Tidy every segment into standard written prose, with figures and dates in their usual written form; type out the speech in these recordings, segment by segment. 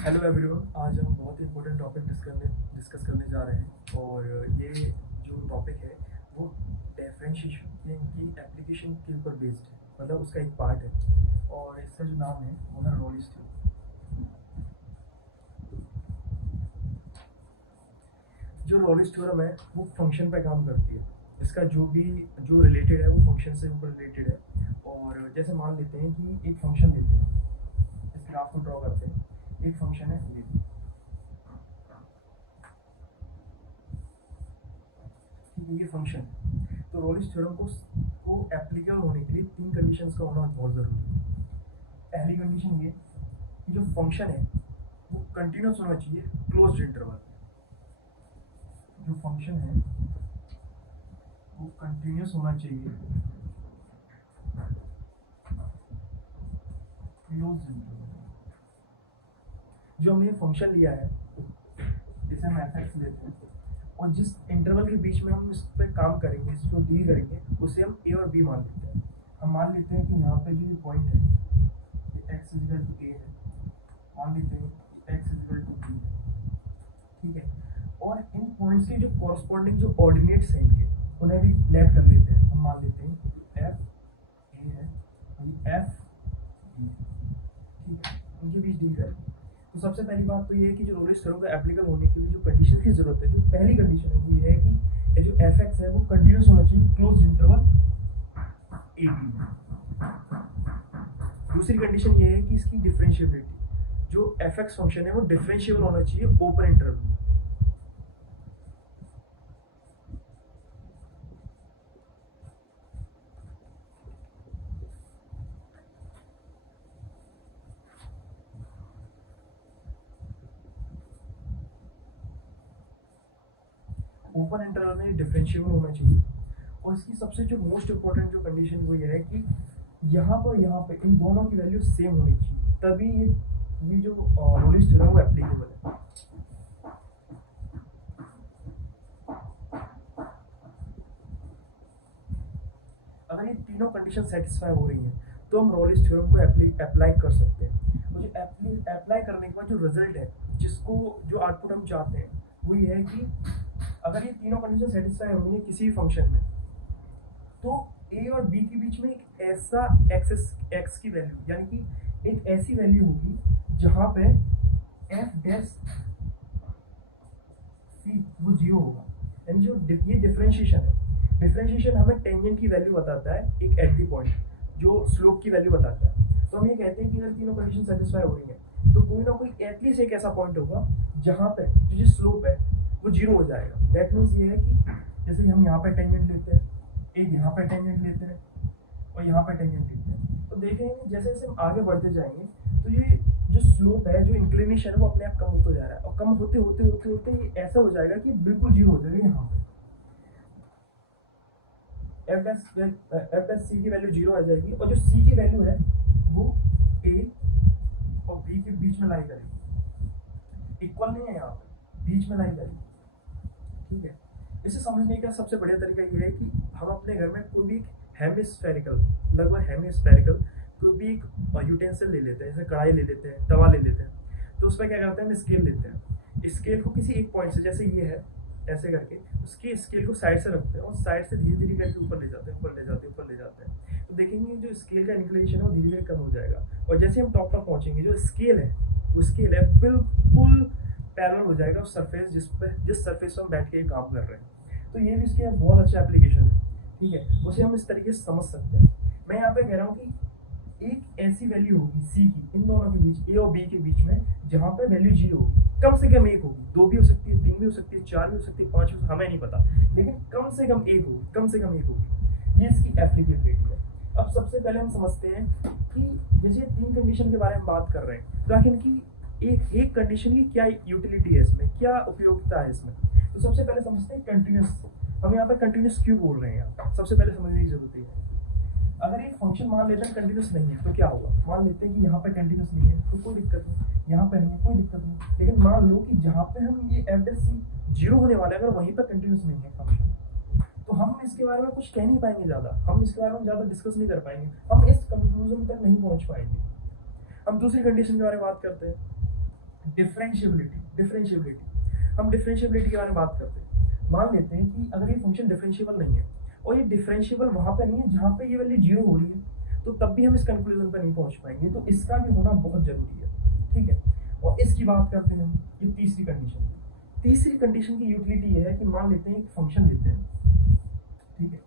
Hello everyone. आज हम बहुत ही इम्पोर्टेंट टॉपिक डिस्कस करने जा रहे हैं और ये जो टॉपिक है वो डिफरेंशिएशन की एप्लीकेशन के ऊपर बेस्ड है, मतलब उसका एक पार्ट है और इसका जो नाम है वो है रोलिस थ्योरम। जो रोलिस थ्योरम है वो फंक्शन पे काम करती है। इसका जो रिलेटेड है वो फंक्शन से ऊपर रिलेटेड है। और जैसे मान लेते हैं कि एक फंक्शन लेते हैं, इस ग्राफ को ड्रॉ करते हैं। एक फंक्शन है ये, ठीक है, ये फंक्शन है। तो रोलिस थ्योरम को एप्लीकेबल होने के लिए तीन कंडीशंस का होना बहुत ज़रूरी है। पहली कंडीशन ये कि जो फंक्शन है वो कंटिन्यूस होना चाहिए क्लोज्ड इंटरवल। जो फंक्शन है वो कंटिन्यूस होना चाहिए क्लोज्ड इंटरवल। जो हमने फंक्शन लिया है जिसे हम एफ एक्स लेते हैं और जिस इंटरवल के बीच में हम इस पर काम करेंगे, इसको डील करेंगे, उसे हम ए और बी मान लेते हैं। हम मान लेते हैं कि यहाँ पे जो ये पॉइंट है ये एक्स इजिकल टू ए है, मान लेते हैं कि एक्स इजिकल टू बी है, ठीक है। और इन पॉइंट्स के जो कॉरस्पॉन्डिंग जो ऑर्डिनेट्स हैं इनके, उन्हें भी लेट कर लेते हैं। हम मान लेते हैं कि एफ ए है और एफ बी है, ठीक है। उनके बीच डील करें। तो सबसे पहली बात तो ये है कि जो रोलिस थ्योरम का एप्लीकेबल होने के लिए जो कंडीशन की जरूरत है, जो पहली कंडीशन है वो ये है कि ये जो एफ एक्स है वो कंटिन्यूस होना चाहिए क्लोज इंटरवल ए बी में। दूसरी कंडीशन ये है कि इसकी डिफरेंशिएबिलिटी, जो एफ एक्स फंक्शन है वो डिफरेंशिएबल होना चाहिए ओपन इंटरवल में। ओपन इंटरवल में डिफरेंशिएबल होना चाहिए। और इसकी सबसे जो मोस्ट इंपॉर्टेंट जो कंडीशन वो ये है कि यहाँ पे इन दोनों की वैल्यू सेम होनी चाहिए, तभी ये जो रोलिस थ्योरम है वो एप्लीकेबल है। अगर ये तीनों कंडीशन सेटिस्फाई हो रही हैं तो हम रोलिस थ्योरम को अप्लाई कर सकते हैं। और जो अप्लाई करने के बाद जो रिजल्ट है, जिसको जो आउटपुट हम चाहते हैं वो ये है कि अगर ये तीनों कंडीशन सेटिस्फाई हो रही है किसी भी फंक्शन में, तो ए और बी के बीच में एक ऐसा एक्स की वैल्यू, यानी कि एक ऐसी वैल्यू होगी जहां पे एफ डैश सी वो जीरो होगा। यानी जो ये डिफरेंशिएशन हमें टेंजेंट की वैल्यू बताता है एक एट दी पॉइंट, जो स्लोप की वैल्यू बताता है। तो हम ये कहते हैं कि अगर तीनों कंडीशन सेटिस्फाई हो रही है तो कोई ना कोई एटलीस्ट एक ऐसा पॉइंट होगा जहाँ पे जो स्लोप है वो जीरो हो जाएगा। दैट मीन्स ये है कि जैसे हम यहाँ पे टेंजेंट लेते हैं, एक यहाँ पे टेंजेंट लेते हैं और यहाँ पे टेंजेंट लेते हैं, तो देखेंगे जैसे जैसे हम आगे बढ़ते जाएंगे तो ये जो स्लोप है, जो इंक्लिनेशन है, वो अपने आप कम होता जा रहा है और कम होते होते होते होते ये ऐसा हो जाएगा कि बिल्कुल जीरो हो जाएगा यहाँ पे। एफ डैश सी की वैल्यू जीरो आ जाएगी और जो सी की वैल्यू है वो ए और बी के बीच में लाई करेगी, इक्वल नहीं है यहाँ पे, बीच में लाई करेगी, ठीक है। इसे समझने का सबसे बढ़िया तरीका ये है कि हम अपने घर में कोई भी एक हेमिस्फेरिकल, लगभग हेमिस्फेरिकल कोई भी एक यूटेंसिल ले लेते हैं, जैसे कढ़ाई ले लेते हैं, तवा ले लेते हैं। तो उसमें क्या करते हैं, हम स्केल लेते हैं, स्केल को किसी एक पॉइंट से, जैसे ये है ऐसे करके, उसके स्केल को साइड से रखते हैं और साइड से धीरे धीरे करके ऊपर ले जाते हैं, ऊपर ले जाते हैं, ऊपर ले जाते हैं। तो देखेंगे जो स्केल का इंक्लिनेशन है वो धीरे धीरे कम हो जाएगा और जैसे हम टॉप तक पहुंचेंगे, जो स्केल है वो स्केल है बिल्कुल पैरेलल हो जाएगा उस सरफेस जिस सरफेस पर हम बैठ के काम कर रहे हैं। तो ये भी इसके बहुत अच्छा एप्लीकेशन है, ठीक है। उसे हम इस तरीके से समझ सकते हैं। मैं यहाँ पे कह रहा हूँ कि एक ऐसी वैल्यू होगी सी की इन दोनों के बीच, ए और बी के बीच में, जहाँ पे वैल्यू जीरो होगी, कम से कम एक होगी, दो भी हो सकती है, तीन भी हो सकती है, चार भी हो सकती है, पांच भी हो सकती है, हमें नहीं पता, लेकिन कम से कम एक होगी, कम से कम एक होगी। ये इसकी एप्लीकेबिलिटी है। अब सबसे पहले हम समझते हैं कि जैसे तीन कंडीशन के बारे में बात कर रहे हैं, तो आखिर इनकी एक एक कंडीशन की क्या यूटिलिटी है, इसमें क्या उपयोगिता है इसमें। तो सबसे पहले समझते हैं कंटिन्यूस। हम यहाँ पे कंटिन्यूस क्यों बोल रहे हैं, सबसे पहले समझने की जरूरत है। अगर एक फंक्शन मान लेते हैं कंटिन्यूस नहीं है तो क्या होगा, मान लेते हैं कि यहाँ पे कंटिन्यूस नहीं है तो कोई दिक्कत नहीं, यहाँ पे नहीं है कोई दिक्कत नहीं, लेकिन मान लो कि जहाँ पे हम ये एफ डैश सी जीरो होने वाला है, अगर वहीं पर कंटिन्यूस नहीं है फंक्शन, तो हम इसके बारे में कुछ कह नहीं पाएंगे, ज़्यादा हम इसके बारे में ज़्यादा डिस्कस नहीं कर पाएंगे, हम इस कंक्लूजन तक नहीं पहुँच पाएंगे। हम दूसरी कंडीशन के बारे में बात करते हैं। डिफरेंशिएबिलिटी हम डिफरेंशिएबिलिटी के बारे में बात करते हैं। मान लेते हैं कि अगर ये फंक्शन डिफरेंशिएबल नहीं है और ये डिफरेंशिएबल वहां पे नहीं है जहां पे ये वैल्यू जीरो हो रही है, तो तब भी हम इस कंक्लूजन पर नहीं पहुंच पाएंगे। तो इसका भी होना बहुत जरूरी है, ठीक है। और इसकी बात करते हैं हम, ये तीसरी कंडीशन की यूटिलिटी ये है कि मान लेते हैं एक फंक्शन लेते हैं, ठीक है,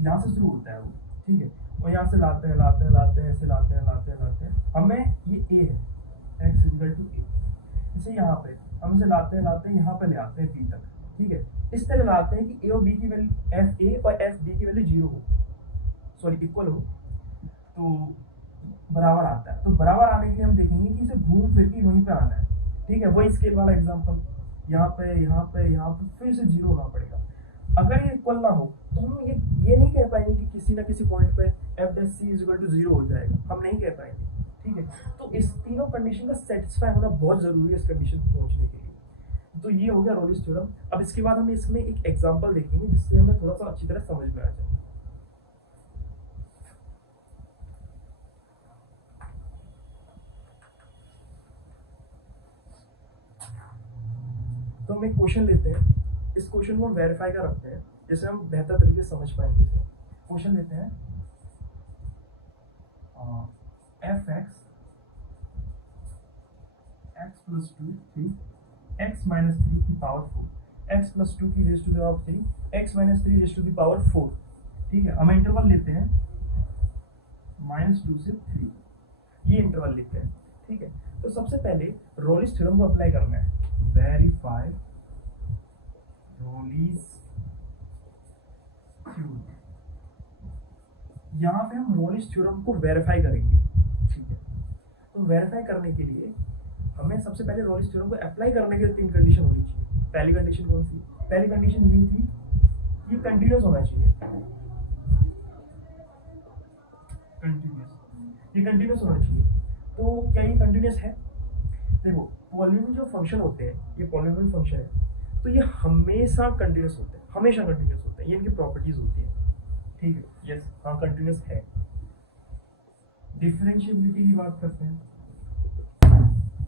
यहाँ से शुरू होता है वो, ठीक है, और यहाँ से लाते हैं ऐसे लाते हैं हमें ये ए है, एक्स इक्वल टू ए, इसे यहाँ पे हम इसे लाते हैं यहाँ पे ले आते हैं बी तक, ठीक है। इस तरह लाते हैं कि ए और बी की वैल्यू एफ ए और एफ बी की वैल्यू जीरो हो, सॉरी इक्वल हो, तो बराबर आता है। तो बराबर आने के लिए हम देखेंगे कि इसे घूम फिर के वहीं पे आना है, ठीक है। वही स्केल वाला एग्जांपल, यहाँ पे फिर से जीरो होना पड़ेगा। अगर ये इक्वल ना हो तो हम ये नहीं कह पाएंगे कि किसी ना किसी पॉइंट पे F dash C is equal to zero हो जाएगा, हम नहीं कह पाएंगे, ठीक है। तो इस तीनों कंडीशन का सेटिस्फाई होना बहुत जरूरी है इस कंडीशन को पहुंचने के लिए। तो ये हो गया रोलिस थ्योरम। अब इसके बाद हम इसमें एक एग्जांपल देखेंगे जिससे हमें थोड़ा सा अच्छी तरह समझ में आ जाए। तो हम एक क्वेश्चन लेते हैं, इस क्वेश्चन को हम वेरीफाई कर रखते हैं जिससे हम बेहतर तरीके से समझ पाएंगे इसे। क्वेश्चन लेते हैं f x x plus two three x minus three की power four, x plus two की raise to the power three, x minus three raise to the power four, ठीक है। हम इंटरवल लेते हैं माइनस टू से थ्री, ये interval लेते हैं, ठीक है। तो सबसे पहले रोलिस थ्योरम को अप्लाई करना है, वेरीफाई रोलिस थ्योरम। यहाँ पे हम रोलिस थ्योरम को वेरीफाई करेंगे, ठीक है। तो वेरीफाई करने के लिए हमें सबसे पहले रोलिस थ्योरम को अप्लाई करने के लिए तीन कंडीशन होनी चाहिए। पहली कंडीशन कौन सी? पहली कंडीशन ये थी, ये कंटिन्यूस होना चाहिए, ये कंटिन्यूस होना चाहिए। तो क्या ये कंटिन्यूस है? देखो, पॉलिनोमियल जो फंक्शन होते हैं, ये पॉलिनोमियल फंक्शन है, तो ये हमेशा कंटिन्यूस होते हैं, हमेशा कंटिन्यूस होते हैं, ये इनकी प्रॉपर्टीज होती है, ठीक है। यस, हाँ कंटिन्यूस है। डिफरेंशिएबिलिटी की बात करते हैं,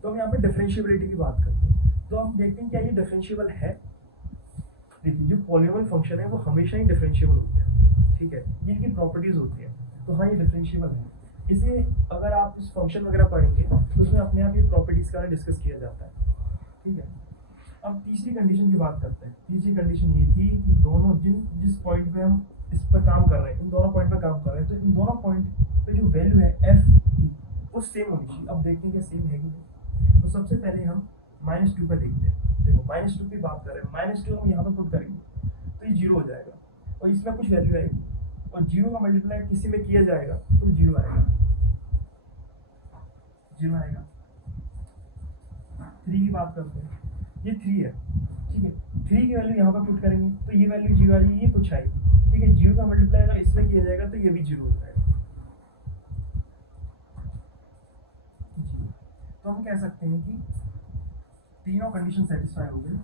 तो हम यहाँ पे डिफरेंशिएबिलिटी की बात करते हैं। तो हम देखते हैं क्या ये डिफरेंशिएबल है। देखिए, जो पॉलिनोमियल फंक्शन है वो हमेशा ही डिफरेंशिएबल होते हैं, ठीक है, ये इनकी प्रॉपर्टीज होती है। तो हाँ, ये डिफरेंशिएबल है। इसे अगर आप इस फंक्शन वगैरह पढ़ेंगे तो उसमें अपने आप ये प्रॉपर्टीज का डिस्कस किया जाता है, ठीक है। अब तीसरी कंडीशन की बात करते हैं। तीसरी कंडीशन ये थी कि दोनों जिस पॉइंट पे हम इस पर काम कर रहे हैं, इन दोनों पॉइंट पे काम कर रहे हैं, तो इन दोनों पॉइंट पे जो वैल्यू है एफ, वो सेम होनी चाहिए। अब देखते हैं कि सेम है कि नहीं। तो सबसे पहले हम माइनस टू पे देखते हैं। देखो, माइनस टू की बात कर रहे हैं, माइनस टू हम यहाँ पे पुट करेंगे तो ये जीरो हो जाएगा, और इसमें कुछ वैल्यू आएगी, और जीरो का मल्टीप्लाई किसी में किया जाएगा तो जीरो आएगा, जीरो आएगा। थ्री की बात करते हैं, ये थ्री है, ठीक है। थ्री की वैल्यू यहाँ पर पुट करेंगे तो ये वैल्यू जीरो आ रही है, ये कुछ आई, ठीक है। जीरो का मल्टीप्लाई अगर इसमें किया जाएगा तो ये भी जीरो हो जाएगा। तो हम कह सकते हैं कि तीनों कंडीशन सेटिस्फाई हो गई,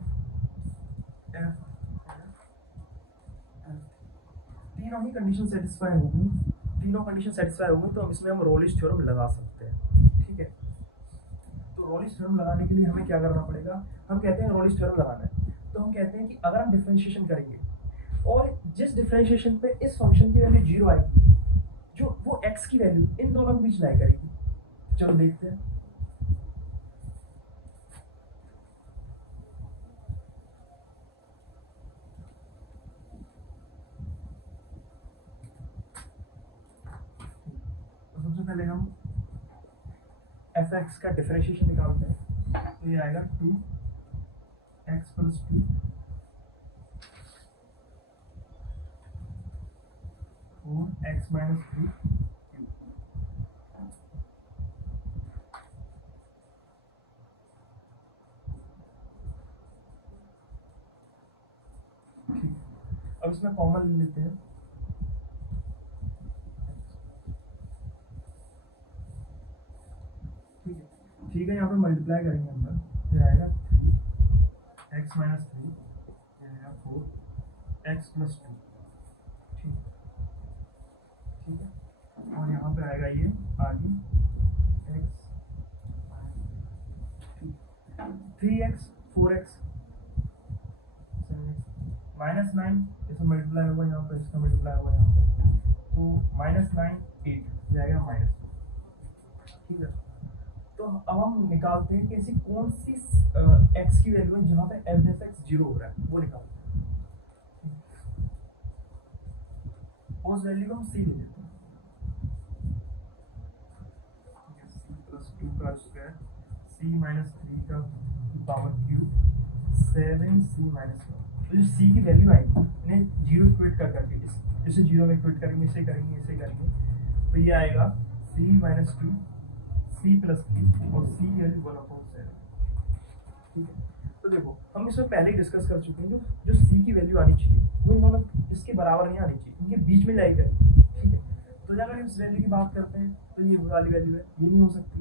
तीनों ही कंडीशन सेटिस्फाई हो गई, तीनों कंडीशन सेटिस्फाई हो गई, तो हम इसमें हम रोलिस थ्योरम लगा सकते हैं, ठीक है। तो रोलिस थ्योरम लगाने के लिए हमें क्या करना पड़ेगा? हम कहते हैं रोलिस थ्योरम लगाना है, तो हम कहते हैं कि अगर हम डिफरेंशिएशन करेंगे और जिस डिफरेंशिएशन पे इस फंक्शन की वैल्यू जीरो आएगी, जो वो एक्स की वैल्यू इन दोनों के बीच लाई करेगी। चलो देखते हैं। तो सबसे पहले हम एफ एक्स का डिफरेंशिएशन निकालते हैं, तो ये आएगा two x plus two four x minus three, ठीक। अब इसमें कॉमन ले लेते हैं, ठीक है। ठीक है, यहाँ पे मल्टीप्लाई करेंगे अंदर, फिर आएगा थ्री एक्स माइनस थ्री, ये आएगा फोर एक्स प्लस टू, ठीक, ठीक है। और यहाँ पे आएगा ये आगे एक्स, 3x 4x -9 इसमें मल्टीप्लाई होगा यहाँ पर, इसका मल्टीप्लाई होगा यहाँ पर, तो -9 8 जाएगा माइनस। ठीक है, तो अब हम निकालते हैं कि ऐसी कौन सी x की वैल्यू है जहाँ पे f(x) 0 हो रहा है, वो निकालते हैं। उस वैल्यू को हम c ले लेते हैं, c+2 का स्क्वायर c - 3 का पावर क्यूब 7c - 1। तो जो c की वैल्यू आएगी इन्हें 0 इक्वेट कर करके इसे 0 में इक्वेट करेंगे, इसे करेंगे, इसे करेंगे, तो ये आएगा c - 2 c + 3 और c की वैल्यू 1/7। ठीक है, तो देखो हम इसमें पहले ही डिस्कस कर चुके हैं, जो c की वैल्यू आनी चाहिए वो इन दोनों इसके बराबर नहीं आनी चाहिए, इनके बीच में लाई करें। ठीक है, तो अगर हम इस वैल्यू की बात करते हैं तो ये वाली वैल्यू है, ये नहीं हो सकती।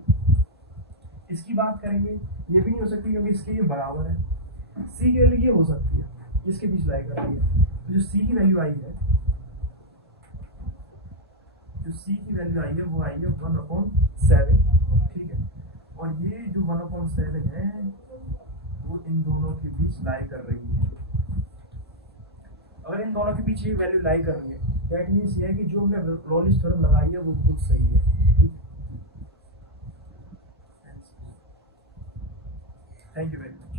इसकी बात करेंगे, ये भी नहीं हो सकती क्योंकि इसके ये बराबर है। c की वैल्यू ये हो सकती है, इसके बीच लाई कर रही है, तो जो c की वैल्यू आई है, जो c की वैल्यू आई है वो आई है 1/7। ठीक है, और ये जो 1/7 है वो इन दोनों के बीच लाई कर रही है। अगर इन दोनों के बीच ये वैल्यू लाई कर रही है, दैट मीन्स ये है कि जो हमने रॉलिस थ्योरम लगाई है वो बिल्कुल सही है। ठीक है, थैंक यू वेरी मच।